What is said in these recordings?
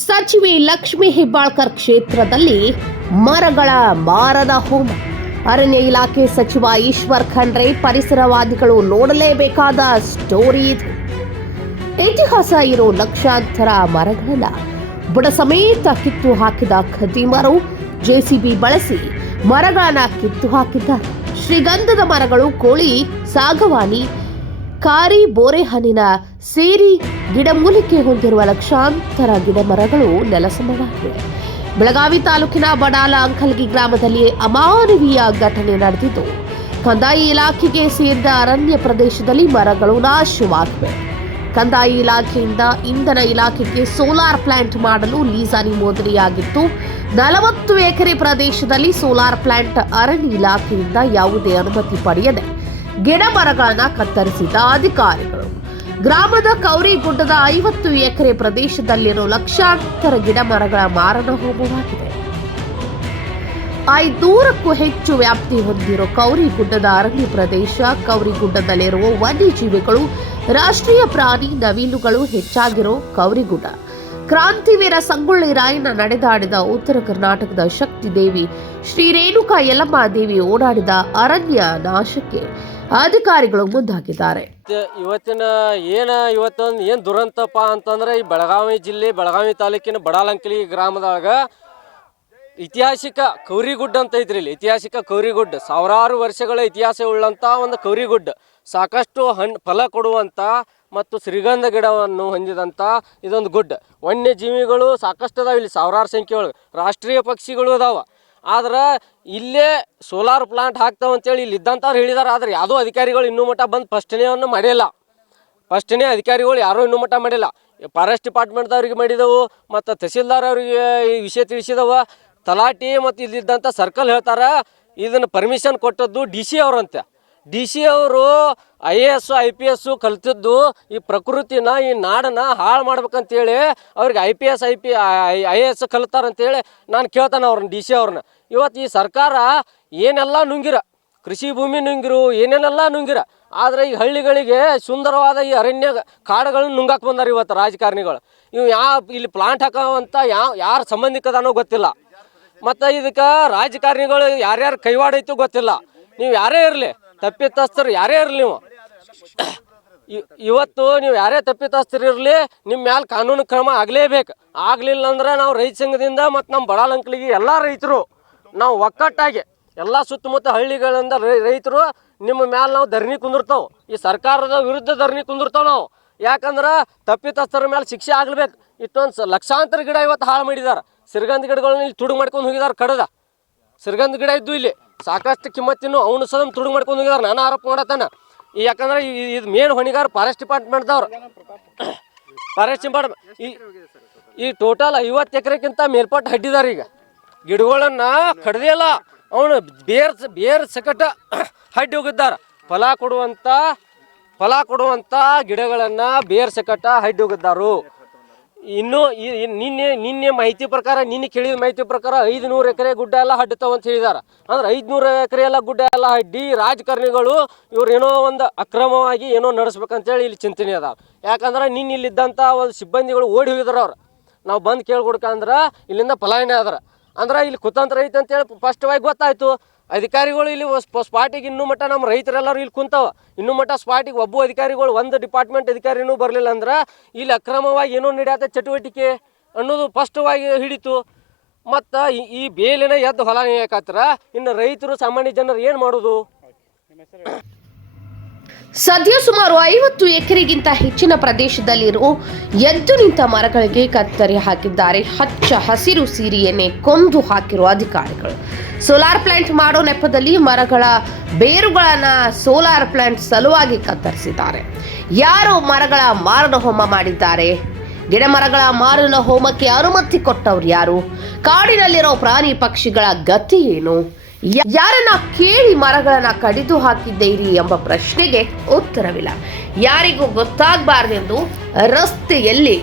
ಸಚಿವೆ ಲಕ್ಷ್ಮೀ ಹೆಬ್ಬಾಳ್ಕರ್ ಕ್ಷೇತ್ರದಲ್ಲಿ ಮರಗಳ ಮಾರದ ಹೋಮ. ಅರಣ್ಯ ಇಲಾಖೆ ಸಚಿವ ಈಶ್ವರ್ ಖಂಡ್ರೆ ಪರಿಸರವಾದಿಗಳು ನೋಡಲೇಬೇಕಾದ ಸ್ಟೋರಿ ಇದು. ಇತಿಹಾಸ ಇರೋ ಲಕ್ಷಾಂತರ ಮರಗಳನ್ನ ಬುಡ ಸಮೇತ ಕಿತ್ತು ಹಾಕಿದ ಖದೀಮರು ಜೆಸಿಬಿ ಬಳಸಿ ಮರಗಳನ್ನ ಕಿತ್ತು ಹಾಕಿದ್ದಾರೆ. ಶ್ರೀಗಂಧದ ಮರಗಳು, ಕೋಳಿ, ಸಾಗವಾನಿ, ಕಾರಿ, ಬೋರೆಹಣ್ಣಿನ ಸೇರಿ ಗಿಡಮೂಲಿಕೆ ಹೊಂದಿರುವ ಲಕ್ಷಾಂತರ ಗಿಡಮರಗಳು ನೆಲಸಮವಾಗಿವೆ. ಬೆಳಗಾವಿ ತಾಲೂಕಿನ ಬಡಾಲ ಅಂಕಲ್ಗಿ ಗ್ರಾಮದಲ್ಲಿ ಅಮಾನವೀಯ ಘಟನೆ ನಡೆದಿದ್ದು, ಕಂದಾಯ ಇಲಾಖೆಗೆ ಸೇರಿದ ಅರಣ್ಯ ಪ್ರದೇಶದಲ್ಲಿ ಮರಗಳು ನಾಶವಾಗಿವೆ. ಕಂದಾಯ ಇಲಾಖೆಯಿಂದ ಇಂಧನ ಇಲಾಖೆಗೆ ಸೋಲಾರ್ ಪ್ಲಾಂಟ್ ಮಾಡಲು ಲೀಸ್ ಅನುಮೋದನೆಯಾಗಿತ್ತು. 40 ಎಕರೆ ಪ್ರದೇಶದಲ್ಲಿ ಸೋಲಾರ್ ಪ್ಲಾಂಟ್ ಅರಣ್ಯ ಇಲಾಖೆಯಿಂದ ಯಾವುದೇ ಅನುಮತಿ ಪಡೆಯದೆ ಗಿಡ ಮರಗಳನ್ನು ಕತ್ತರಿಸಿದ ಅಧಿಕಾರಿಗಳು. ಗ್ರಾಮದ ಕೌರಿಗುಡ್ಡದ 50 ಎಕರೆ ಪ್ರದೇಶದಲ್ಲಿರೋ ಲಕ್ಷಾಂತರ ಗಿಡ ಮರಗಳ ಮಾರಣ ಹೋಮವಾಗಿದೆ. 500ಕ್ಕೂ ಹೆಚ್ಚು ವ್ಯಾಪ್ತಿ ಹೊಂದಿರೋ ಕೌರಿಗುಡ್ಡದ ಅರಣ್ಯ ಪ್ರದೇಶ. ಕೌರಿಗುಡ್ಡದಲ್ಲಿರುವ ವನ್ಯಜೀವಿಗಳು, ರಾಷ್ಟ್ರೀಯ ಪ್ರಾಣಿ ನವಿಲುಗಳು ಹೆಚ್ಚಾಗಿರೋ ಕೌರಿಗುಡ್ಡ. ಕ್ರಾಂತಿವೀರ ಸಂಗೊಳ್ಳಿ ರಾಯಣ್ಣ ನಡೆದಾಡಿದ ಉತ್ತರ ಕರ್ನಾಟಕದ ಶಕ್ತಿ ದೇವಿ ಶ್ರೀ ರೇಣುಕಾ ಯಲ್ಲಮ್ಮ ದೇವಿ ಓಡಾಡಿದ ಅರಣ್ಯ ನಾಶಕ್ಕೆ ಅಧಿಕಾರಿಗಳು ಮುಂದಾಗಿದ್ದಾರೆ. ಇವತ್ತೊಂದು ಏನು ದುರಂತಪ್ಪ ಅಂತಂದ್ರೆ, ಈ ಬೆಳಗಾವಿ ಜಿಲ್ಲೆ ಬೆಳಗಾವಿ ತಾಲೂಕಿನ ಬಡಾಲಂಕಲಿ ಗ್ರಾಮದಾಗ ಐತಿಹಾಸಿಕ ಕೌರಿಗುಡ್ಡ ಅಂತ ಐತ್ರಿ. ಇಲ್ಲಿ ಐತಿಹಾಸಿಕ ಕೌರಿಗುಡ್ಡ, ಸಾವಿರಾರು ವರ್ಷಗಳ ಇತಿಹಾಸ ಉಳ್ಳಂತ ಒಂದು ಕೌರಿಗುಡ್ಡ, ಸಾಕಷ್ಟು ಫಲ ಕೊಡುವಂತ ಮತ್ತು ಶ್ರೀಗಂಧ ಗಿಡವನ್ನು ಹೊಂದಿದಂಥ ಇದೊಂದು ಗುಡ್ಡ. ವನ್ಯಜೀವಿಗಳು ಸಾಕಷ್ಟು ಅದಾವ ಇಲ್ಲಿ, ಸಾವಿರಾರು ಸಂಖ್ಯೆ ಒಳಗೆ. ರಾಷ್ಟ್ರೀಯ ಪಕ್ಷಿಗಳು ಅದಾವ. ಆದ್ರೆ ಇಲ್ಲೇ ಸೋಲಾರ್ ಪ್ಲಾಂಟ್ ಹಾಕ್ತಾವಂತೇಳಿ ಇಲ್ಲಿ ಇದ್ದಂಥವ್ರು ಹೇಳಿದಾರೆ. ಆದ್ರೆ ಯಾವುದೋ ಅಧಿಕಾರಿಗಳು ಇನ್ನೂ ಮಟ್ಟ ಬಂದು ಫಸ್ಟ್ನೇವನ್ನು ಮಾಡಿಲ್ಲ. ಫಸ್ಟ್ನೇ ಅಧಿಕಾರಿಗಳು ಯಾರೂ ಇನ್ನೂ ಮಟ್ಟ ಮಾಡಿಲ್ಲ. ಫಾರೆಸ್ಟ್ ಡಿಪಾರ್ಟ್ಮೆಂಟ್ದವ್ರಿಗೆ ಮಾಡಿದವು, ಮತ್ತು ತಹಸೀಲ್ದಾರ್ ಅವರಿಗೆ ಈ ವಿಷಯ ತಿಳಿಸಿದವ. ತಲಾಟಿ ಮತ್ತು ಇಲ್ಲಿದ್ದಂಥ ಸರ್ಕಲ್ ಹೇಳ್ತಾರೆ ಇದನ್ನು ಪರ್ಮಿಷನ್ ಕೊಟ್ಟದ್ದು DC ಅವರಂತೆ. DC ಅವರು IAS IPS ಕಲ್ತಿದ್ದು ಈ ಪ್ರಕೃತಿನ, ಈ ನಾಡನ್ನ ಹಾಳು ಮಾಡ್ಬೇಕಂತೇಳಿ ಅವ್ರಿಗೆ IAS ಕಲಿತಾರಂತೇಳಿ ನಾನು ಕೇಳ್ತಾನೆ ಅವ್ರನ್ನ, DC ಅವ್ರನ್ನ. ಇವತ್ತು ಈ ಸರ್ಕಾರ ಏನೆಲ್ಲ ನುಂಗಿರ, ಕೃಷಿ ಭೂಮಿ ನುಂಗಿರು, ಏನೇನೆಲ್ಲ ನುಂಗಿರ. ಆದರೆ ಈ ಹಳ್ಳಿಗಳಿಗೆ ಸುಂದರವಾದ ಈ ಅರಣ್ಯ ಕಾಡುಗಳನ್ನ ನುಂಗಾಕ್ ಬಂದಾರ ಇವತ್ತು ರಾಜಕಾರಣಿಗಳು. ಇವು ಇಲ್ಲಿ ಪ್ಲಾಂಟ್ ಹಾಕೋವಂಥ ಯಾರ ಸಂಬಂಧಿಕದನೋ ಗೊತ್ತಿಲ್ಲ. ಮತ್ತು ಇದಕ್ಕೆ ರಾಜಕಾರಣಿಗಳು ಯಾರ್ಯಾರು ಕೈವಾಡ ಐತೋ ಗೊತ್ತಿಲ್ಲ. ನೀವು ಯಾರೇ ಇರಲಿ, ತಪ್ಪಿತಸ್ಥರು ಯಾರೇ ಇರಲಿ, ಇವತ್ತು ನೀವು ಯಾರೇ ತಪ್ಪಿತಸ್ಥರು ಇರಲಿ, ನಿಮ್ಮ ಮ್ಯಾಲೆ ಕಾನೂನು ಕ್ರಮ ಆಗಲೇಬೇಕು. ಆಗಲಿಲ್ಲ ಅಂದ್ರೆ ನಾವು ರೈತ ಸಂಘದಿಂದ ಮತ್ತು ನಮ್ಮ ಬಡಾಲಂಕಲಿಗೆ ಎಲ್ಲ ರೈತರು ನಾವು ಒಕ್ಕಟ್ಟಾಗಿ ಎಲ್ಲ ಸುತ್ತಮುತ್ತ ಹಳ್ಳಿಗಳಿಂದ ರೈತರು ನಿಮ್ಮ ಮ್ಯಾಲೆ ನಾವು ಧರಣಿ ಕುಂದಿರ್ತಾವೆ. ಈ ಸರ್ಕಾರದ ವಿರುದ್ಧ ಧರಣಿ ಕುಂದಿರ್ತಾವೆ ನಾವು. ಯಾಕಂದ್ರೆ ತಪ್ಪಿತಸ್ಥರ ಮೇಲೆ ಶಿಕ್ಷೆ ಆಗಲೇಬೇಕು. ಇಷ್ಟೊಂದು ಲಕ್ಷಾಂತರ ಗಿಡ ಇವತ್ತು ಹಾಳು ಮಾಡಿದ್ದಾರೆ. ಶ್ರೀಗಂಧ ಗಿಡಗಳನ್ನ ಇಲ್ಲಿ ತುಡುಗು ಮಾಡ್ಕೊಂಡು ಹೋಗಿದ್ದಾರೆ. ಕಡದ ಶ್ರೀಗಂಧ ಗಿಡ ಇದ್ದು ಇಲ್ಲಿ ಸಾಕಷ್ಟು ಕಿಮ್ಮತ್ತಿನ್ನು ಅವನು ಸಹ ತುಡುಗು ಮಾಡ್ಕೊಂಡು ಹೋಗಿದ್ದಾರೆ. ನಾನು ಆರೋಪ ಮಾಡತ್ತಾನ. ಯಾಕಂದ್ರೆ ಇದು ಮೇನ್ ಹೊಣೆಗಾರ ಫಾರೆಸ್ಟ್ ಡಿಪಾರ್ಟ್ಮೆಂಟ್ದವ್ರು. ಫಾರೆಸ್ಟ್ ಡಿಪಾರ್ಟ್ಮೆಂಟ್ ಈ ಟೋಟಲ್ 50 ಎಕರೆಗಿಂತ ಮೇಲ್ಪಟ್ಟು ಹಡ್ಡಿದ್ದಾರೆ. ಈಗ ಗಿಡಗಳನ್ನ ಕಡ್ದೇ ಇಲ್ಲ, ಅವನು ಬೇರ್ ಸಕಟ ಹಡ್ಡಿ ಹೋಗಿದ್ದಾರೆ. ಫಲ ಕೊಡುವಂಥ ಗಿಡಗಳನ್ನು ಬೇರ್ ಸಕಟ ಹಡ್ಡಿ ಹೋಗಿದ್ದಾರು. ಇನ್ನು ನಿನ್ನೆ ಮಾಹಿತಿ ಪ್ರಕಾರ, ನಿನ್ನೆ ಕೇಳಿದ ಮಾಹಿತಿ ಪ್ರಕಾರ 500 ಎಕರೆ ಗುಡ್ಡ ಎಲ್ಲ ಹಡ್ತಾವಂತ ಹೇಳಿದಾರೆ. ಅಂದ್ರೆ 500 ಎಕರೆ ಎಲ್ಲ ಗುಡ್ಡ ಎಲ್ಲ ಹಡ್ಡಿ ರಾಜಕಾರಣಿಗಳು ಇವ್ರು ಏನೋ ಒಂದು ಅಕ್ರಮವಾಗಿ ಏನೋ ನಡೆಸ್ಬೇಕಂತೇಳಿ ಇಲ್ಲಿ ಚಿಂತನೆ ಅದಾವ. ಯಾಕಂದ್ರೆ ನಿನ್ನೆ ಇಲ್ಲಿದ್ದಂಥ ಒಂದು ಸಿಬ್ಬಂದಿಗಳು ಓಡಿ ಹೋಗಿದಾರೆ. ಅವ್ರು ನಾವು ಬಂದು ಕೇಳ್ಕೊಡ್ಕಂದ್ರೆ ಇಲ್ಲಿಂದ ಪಲಾಯನೆ ಆದ್ರೆ ಅಂದ್ರೆ ಇಲ್ಲಿ ಕುತಂತ್ರ ಐತೆ ಅಂತೇಳಿ ಸ್ಪಷ್ಟವಾಗಿ ಗೊತ್ತಾಯ್ತು. ಅಧಿಕಾರಿಗಳು ಇಲ್ಲಿ ಸ್ಪಾಟಿಗೆ ಇನ್ನೂ ಮಟ್ಟ ನಮ್ಮ ರೈತರೆಲ್ಲರೂ ಇಲ್ಲಿ ಕುಂತಾವ. ಇನ್ನೂ ಮಟ್ಟ ಸ್ಪಾಟಿಗೆ ಒಬ್ಬ ಅಧಿಕಾರಿಗಳು, ಒಂದು ಡಿಪಾರ್ಟ್ಮೆಂಟ್ ಅಧಿಕಾರಿನೂ ಬರಲಿಲ್ಲ ಅಂದ್ರೆ ಇಲ್ಲಿ ಅಕ್ರಮವಾಗಿ ಏನೋ ನಡೆಯತ್ತೆ ಚಟುವಟಿಕೆ ಅನ್ನೋದು ಸ್ಪಷ್ಟವಾಗಿ ಹಿಡಿತು. ಮತ್ತು ಈ ಬೇಲಿನ ಎದ್ದು ಹೊಲ ನೇಯಕಾತ್ರ ಇನ್ನು ರೈತರು, ಸಾಮಾನ್ಯ ಜನರು ಏನು ಮಾಡೋದು? ಸದ್ಯ ಸುಮಾರು 50 ಎಕರೆಗಿಂತ ಹೆಚ್ಚಿನ ಪ್ರದೇಶದಲ್ಲಿರೋ ಎದ್ದು ನಿಂತ ಮರಗಳಿಗೆ ಕತ್ತರಿ ಹಾಕಿದ್ದಾರೆ. ಹಚ್ಚ ಹಸಿರು ಸೀರೆಯನ್ನೇ ಕೊಂದು ಹಾಕಿರುವ ಅಧಿಕಾರಿಗಳು ಸೋಲಾರ್ ಪ್ಲಾಂಟ್ ಮಾಡೋ ನೆಪದಲ್ಲಿ ಮರಗಳ ಬೇರುಗಳನ್ನು ಸೋಲಾರ್ ಪ್ಲಾಂಟ್ ಸಲುವಾಗಿ ಕತ್ತರಿಸಿದ್ದಾರೆ. ಯಾರು ಮರಗಳ ಮಾರಣ ಹೋಮ ಮಾಡಿದ್ದಾರೆ? ಗಿಡ ಮರಗಳ ಮಾರಣ ಹೋಮಕ್ಕೆ ಅನುಮತಿ ಕೊಟ್ಟವ್ರು ಯಾರು? ಕಾಡಿನಲ್ಲಿರೋ ಪ್ರಾಣಿ ಪಕ್ಷಿಗಳ ಗತಿ ಏನು? ಯಾರನ್ನ ಕೇಳಿ ಮರಗಳನ್ನ ಕಡಿದು ಹಾಕಿದ್ದೀರಿ ಎಂಬ ಪ್ರಶ್ನೆಗೆ ಉತ್ತರವಿಲ್ಲ. ಯಾರಿಗೂ ಗೊತ್ತಾಗಬಾರದೆಂದು ರಸ್ತೆಯಲ್ಲಿ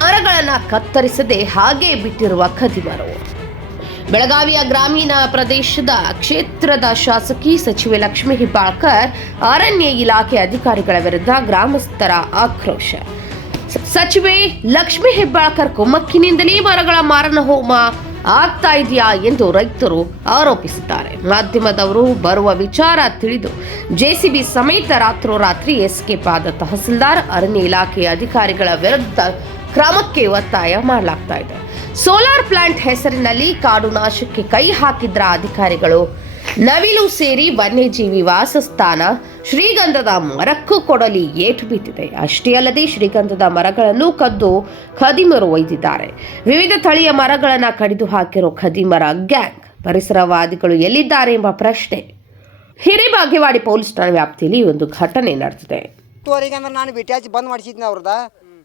ಮರಗಳನ್ನ ಕತ್ತರಿಸದೆ ಹಾಗೆ ಬಿಟ್ಟಿರುವ ಖದೀಮರು. ಬೆಳಗಾವಿಯ ಗ್ರಾಮೀಣ ಪ್ರದೇಶದ ಕ್ಷೇತ್ರದ ಶಾಸಕಿ ಸಚಿವೆ ಲಕ್ಷ್ಮೀ ಹೆಬ್ಬಾಳ್ಕರ್ ಅರಣ್ಯ ಇಲಾಖೆ ಅಧಿಕಾರಿಗಳ ವಿರುದ್ಧ ಗ್ರಾಮಸ್ಥರ ಆಕ್ರೋಶ. ಸಚಿವೆ ಲಕ್ಷ್ಮೀ ಹೆಬ್ಬಾಳ್ಕರ್ ಕುಮ್ಮಕ್ಕಿನಿಂದಲೇ ಮರಗಳ ಮಾರಣ ಹೋಮ ಆಗ್ತಾ ಇದೆಯಾ ಎಂದು ರೈತರು ಆರೋಪಿಸಿದ್ದಾರೆ. ಮಾಧ್ಯಮದವರು ಬರುವ ವಿಚಾರ ತಿಳಿದು ಜೆಸಿಬಿ ಸಮೇತ ರಾತ್ರೋರಾತ್ರಿ ಎಸ್ಕೇಪ್ ಆದ ತಹಸೀಲ್ದಾರ್, ಅರಣ್ಯ ಇಲಾಖೆಯ ಅಧಿಕಾರಿಗಳ ವಿರುದ್ಧ ಕ್ರಮಕ್ಕೆ ಒತ್ತಾಯ ಮಾಡಲಾಗ್ತಾ ಇದೆ. ಸೋಲಾರ್ ಪ್ಲಾಂಟ್ ಹೆಸರಿನಲ್ಲಿ ಕಾಡು ನಾಶಕ್ಕೆ ಕೈ ಹಾಕಿದ್ರ ಅಧಿಕಾರಿಗಳು. ನವಿಲು ಸೇರಿ ವನ್ಯಜೀವಿ ವಾಸಸ್ಥಾನ ಶ್ರೀಗಂಧದ ಮರಕ್ಕೂ ಕೊಡಲಿ ಏಟು ಬಿದ್ದಿದೆ. ಅಷ್ಟೇ ಅಲ್ಲದೆ ಶ್ರೀಗಂಧದ ಮರಗಳನ್ನು ಕದ್ದು ಖದೀಮರು ಒಯ್ದಿದ್ದಾರೆ. ವಿವಿಧ ತಳಿಯ ಮರಗಳನ್ನು ಕಡಿದು ಹಾಕಿರೋ ಖದೀಮರ ಗ್ಯಾಂಗ್. ಪರಿಸರವಾದಿಗಳು ಎಲ್ಲಿದ್ದಾರೆ ಎಂಬ ಪ್ರಶ್ನೆ. ಹಿರೇಬಾಗೇವಾಡಿ ಪೊಲೀಸ್ ಠಾಣೆ ವ್ಯಾಪ್ತಿಯಲ್ಲಿ ಒಂದು ಘಟನೆ ನಡೆದಿದೆ. ಅಂದ್ರೆ ನಾನು ವಿಟ್ಯಾಚ್ ಬಂದ್ ಮಾಡಿಸಿದ್ನಿ. ಅವ್ರದ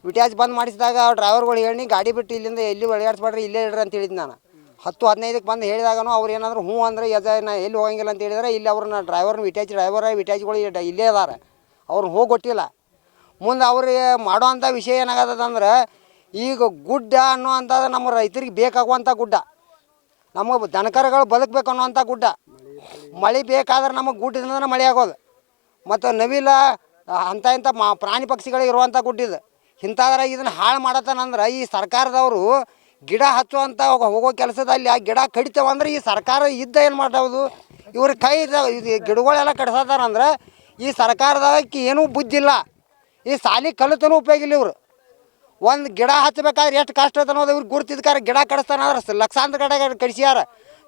ವಿಟ್ಯಾಚ್ ಬಂದ್ ಮಾಡಿಸಿದಾಗ ಡ್ರೈವರ್ಗಳು ಹೇಳಿ ಗಾಡಿ ಬಿಟ್ಟು ಇಲ್ಲಿಂದ ಎಲ್ಲಿ ಒಳಗಾಡಿಸ್ಬೇಡ್ರಿ, ಇಲ್ಲೇ ಇಡ್ರಿ ಅಂತ ಹೇಳಿದ್ ನಾನು. 10-15ಕ್ಕೆ ಬಂದು ಹೇಳಿದಾಗನು ಅವ್ರು ಏನಾದ್ರು ಹ್ಞೂ ಅಂದ್ರೆ ನಾ ಎಲ್ಲಿ ಹೋಗಂಗಿಲ್ಲ ಅಂತ ಹೇಳಿದ್ರೆ ಇಲ್ಲಿ ಅವ್ರನ್ನ ಡ್ರೈವರ್ನ ವಿಟ್ಯಾಚ್ಗಳು ಇಲ್ಲೇ ಅದಾರೆ, ಅವ್ರನ್ನ ಹೋಗಿ ಕೊಟ್ಟಿಲ್ಲ. ಮುಂದೆ ಅವ್ರಿಗೆ ಮಾಡೋ ಅಂಥ ವಿಷಯ ಏನಾಗತ್ತಂದ್ರೆ ಈಗ ಗುಡ್ಡ ಅನ್ನುವಂಥದ್ದು ನಮ್ಮ ರೈತರಿಗೆ ಬೇಕಾಗುವಂಥ ಗುಡ್ಡ, ನಮಗೆ ದನಕರಗಳು ಬದುಕಬೇಕು ಅನ್ನೋವಂಥ ಗುಡ್ಡ. ಮಳೆ ಬೇಕಾದ್ರೆ ನಮಗೆ ಗುಡ್ಡದಿಂದ ಮಳೆ ಆಗೋದು. ಮತ್ತು ನವಿಲ ಇಂಥ ಪ್ರಾಣಿ ಪಕ್ಷಿಗಳಿಗೆ ಇರುವಂಥ ಗುಡ್ಡಿದು. ಇಂಥದ್ರಾಗ ಇದನ್ನು ಹಾಳು ಮಾಡತ್ತಾನಂದ್ರೆ ಈ ಸರ್ಕಾರದವರು ಗಿಡ ಹಚ್ಚುವಂಥ ಹೋಗೋ ಕೆಲಸದಲ್ಲಿ ಆ ಗಿಡ ಕಡಿತೇವಂದ್ರೆ ಈ ಸರ್ಕಾರ ಇದ್ದ ಏನು ಮಾಡೋದು? ಇವ್ರ ಕೈ ಇದು ಗಿಡಗಳೆಲ್ಲ ಕಡ್ಸತ್ತಾರಂದ್ರೆ ಈ ಸರ್ಕಾರದಕ್ಕೆ ಏನೂ ಬುದ್ಧಿಲ್ಲ. ಈ ಸಾಲಿ ಕಲಿತನೂ ಉಪಯೋಗ ಇಲ್ಲ. ಇವರು ಒಂದು ಗಿಡ ಹಚ್ಚಬೇಕಾದ್ರೆ ಎಷ್ಟು ಕಷ್ಟ ಐತೆ ಅನ್ನೋದು ಇವ್ರು ಗುರುತಿದ್ಕಾರ. ಗಿಡ ಕಡಿಸ್ತಾನಂದ್ರೆ ಲಕ್ಷಾಂತರ ಕಡೆ ಕಡಿಸ್ಯಾರ.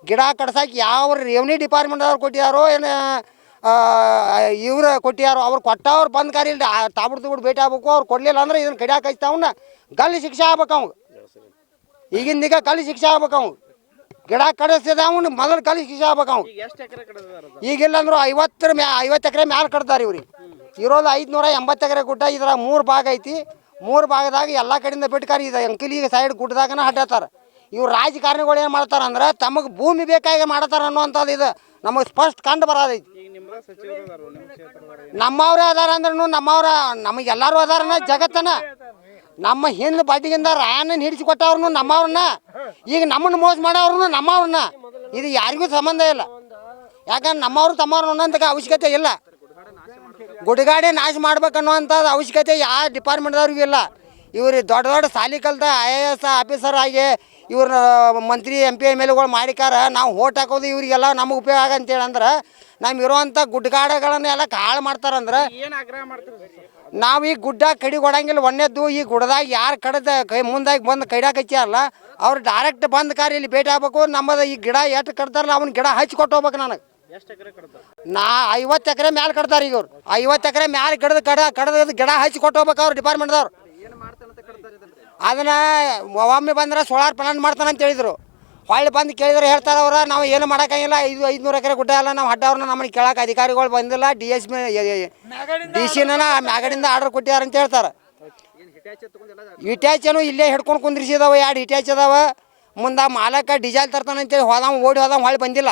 ಗಿಡ ಕಡ್ಸಕ್ಕೆ ಯಾವ ರೆವಿನ್ಯೂ ಡಿಪಾರ್ಟ್ಮೆಂಟ್ದವ್ರು ಕೊಟ್ಟಿದ್ದಾರೋ ಏನು ಇವ್ರು ಕೊಟ್ಟಿಯಾರೋ, ಅವ್ರು ಕೊಟ್ಟವ್ರು ಬಂದ್ ಕಾರ್ಯ ಇಲ್ಲ. ತಾಬಿಡ್ದು ಭೇಟಿ ಆಗ್ಬೇಕು. ಅವ್ರು ಕೊಡಲಿಲ್ಲ ಅಂದ್ರೆ ಇದನ್ನು ಕಡಿಯಾಕೆ ಹಚ್ತಾವನ್ನ ಗಲ್ಲಿ ಶಿಕ್ಷೆ ಆಗ್ಬೇಕು ಅವ್ಗೆ. ಈಗಿಂದೀಗ ಕಲಿ ಶಿಕ್ಷೆ ಆಗ್ಬೇಕು ಅವ್ನು. ಗಿಡ ಕಡಿಸಿದ ಅವ್ನು ಮೊದಲು ಕಲಿ ಶಿಕ್ಷೆ ಆಗ್ಬೇಕು ಅವ್ನು. ಈಗಿಲ್ಲ ಅಂದ್ರು 50 ಎಕರೆ ಮ್ಯಾಲೆ ಕಡ್ತಾರೆ ಇವ್ರಿಗೆ. ಇರೋದು 580 ಎಕರೆ ಗುಡ್ಡ. ಇದ್ರ 3 ಭಾಗ ಐತಿ. 3 ಭಾಗದಾಗ ಎಲ್ಲ ಕಡೆಯಿಂದ ಬಿಟ್ಕಾರಿ ಇದು ಅಂಕಲಿಗೆ ಸೈಡ್ ಗುಡ್ಡದಾಗನ ಅಡ್ಡಾಡ್ತಾರೆ. ಇವ್ರು ರಾಜಕಾರಣಿಗಳು ಏನು ಮಾಡ್ತಾರೆ ಅಂದ್ರೆ ತಮಗೆ ಭೂಮಿ ಬೇಕಾಗಿ ಮಾಡ್ತಾರೆ ಅನ್ನೋವಂಥದ್ದು ಇದು ನಮಗೆ ಸ್ಪಷ್ಟ ಕಂಡು ಬರೋದೈತಿ. ನಮ್ಮವ್ರೇ ಅದಾರ ಅಂದ್ರೂ ನಮಗೆಲ್ಲರೂ ಅದಾರನ ಜಗತ್ತನ. ನಮ್ಮ ಹಿಂದೆ ಬಡ್ಡಿಗಿಂದ ರಾಯಣ್ಣನ ಹಿಡಿಸಿಕೊಟ್ಟವ್ರನ್ನು ನಮ್ಮವ್ರನ್ನ, ಈಗ ನಮ್ಮನ್ನು ಮೋಸ ಮಾಡೋವ್ರನ್ನು ನಮ್ಮವ್ರನ್ನ. ಇದು ಯಾರಿಗೂ ಸಂಬಂಧ ಇಲ್ಲ. ಯಾಕಂದ್ರೆ ನಮ್ಮವ್ರು ತಮ್ಮವ್ರು ಅನ್ನೋಂಥ ಅವಶ್ಯಕತೆ ಇಲ್ಲ. ಗುಡ್ಗಾಡೆ ನಾಶ ಮಾಡ್ಬೇಕನ್ನುವಂಥದ್ದು ಅವಶ್ಯಕತೆ ಯಾವ ಡಿಪಾರ್ಟ್ಮೆಂಟ್ದವ್ರಿಗೂ ಇಲ್ಲ. ಇವ್ರು ದೊಡ್ಡ ದೊಡ್ಡ ಸಾಲಿ ಕಲ್ತ IAS ಆಫೀಸರ್ ಆಗಿ ಇವ್ರ ಮಂತ್ರಿ MP MLAಗಳು ಮಾಡಿಕಾರ ನಾವು ಓಟ್ ಹಾಕೋದು ಇವರಿಗೆಲ್ಲ ನಮಗೆ ಉಪಯೋಗ ಆಗಂತೇಳಿ ಅಂದ್ರೆ ನಮ್ಗೆ ಇರೋವಂಥ ಗುಡ್ಗಾಡಗಳನ್ನೆಲ್ಲ ಹಾಳು ಮಾಡ್ತಾರಂದ್ರೆ ನಾವು ಈ ಗುಡ್ಡ ಕಡಿ ಕೊಡಂಗಿಲ್ಲ. ಒಣ್ಣೆದ್ದು ಈ ಗುಡ್ಡದಾಗ ಯಾರು ಕಡ್ದ ಮುಂದಾಗಿ ಬಂದು ಕೈಡಾಕ ಹಚ್ಚಾರಲ್ಲ ಅವ್ರು ಡೈರೆಕ್ಟ್ ಬಂದು ಕಾರ್ ಇಲ್ಲಿ ಭೇಟಿ ಆಗ್ಬೇಕು. ನಮ್ಮದು ಈ ಗಿಡ ಎಷ್ಟು ಕಡ್ತಾರಲ್ಲ ಅವ್ನ ಗಿಡ ಹಚ್ಚಿ ಕೊಟ್ಟು ಹೋಗ್ಬೇಕು. ನನಗೆ 50 ಎಕರೆ ಮ್ಯಾಲೆ ಕಡ್ತಾರೆ. ಈಗ ಅವ್ರು 50 ಎಕರೆ ಮ್ಯಾಲೆ ಕಡ್ದು ಗಿಡ ಹಚ್ಚಿ ಕೊಟ್ಟು ಹೋಗ್ಬೇಕು ಅವ್ರು ಡಿಪಾರ್ಟ್ಮೆಂಟ್ದವ್ರು. ಅದನ್ನು ಒಮ್ಮೆ ಬಂದ್ರೆ ಸೋಲಾರ್ ಪ್ಲಾಂಟ್ ಮಾಡ್ತಾನಂತ ಹೇಳಿದ್ರು. ಹೊಳ್ಳಿ ಬಂದು ಕೇಳಿದ್ರೆ ಹೇಳ್ತಾರೆ ಅವ್ರ ನಾವು ಏನು ಮಾಡೋಕ್ಕಾಗಿಲ್ಲ. 500 ಎಕರೆ ಗುಡ್ಡ ಎಲ್ಲ ನಾವು ಅಡ್ಡವ್ರನ್ನ ನಮ್ಮನ್ನು ಕೇಳಕ್ಕೆ ಅಧಿಕಾರಿಗಳು ಬಂದಿಲ್ಲ. DC ಮ್ಯಾಗಡಿಂದ ಆರ್ಡರ್ ಕೊಟ್ಟಿದ್ದಾರೆ ಅಂತ ಹೇಳ್ತಾರೆ. ಇಟ್ಯಾಚನು ಇಲ್ಲೇ ಹಿಡ್ಕೊಂಡು ಕುಂದ್ರಿಸಿದಾವ. 2 ಇಟ್ಯಾಚ್ ಅದಾವ. ಮುಂದೆ ಮಾಲಕ ಡೀಸೆಲ್ ತರ್ತಾನಂತೇಳಿ ಓಡಿ ಹೋದ ಹೊಳ್ಳಿ ಬಂದಿಲ್ಲ.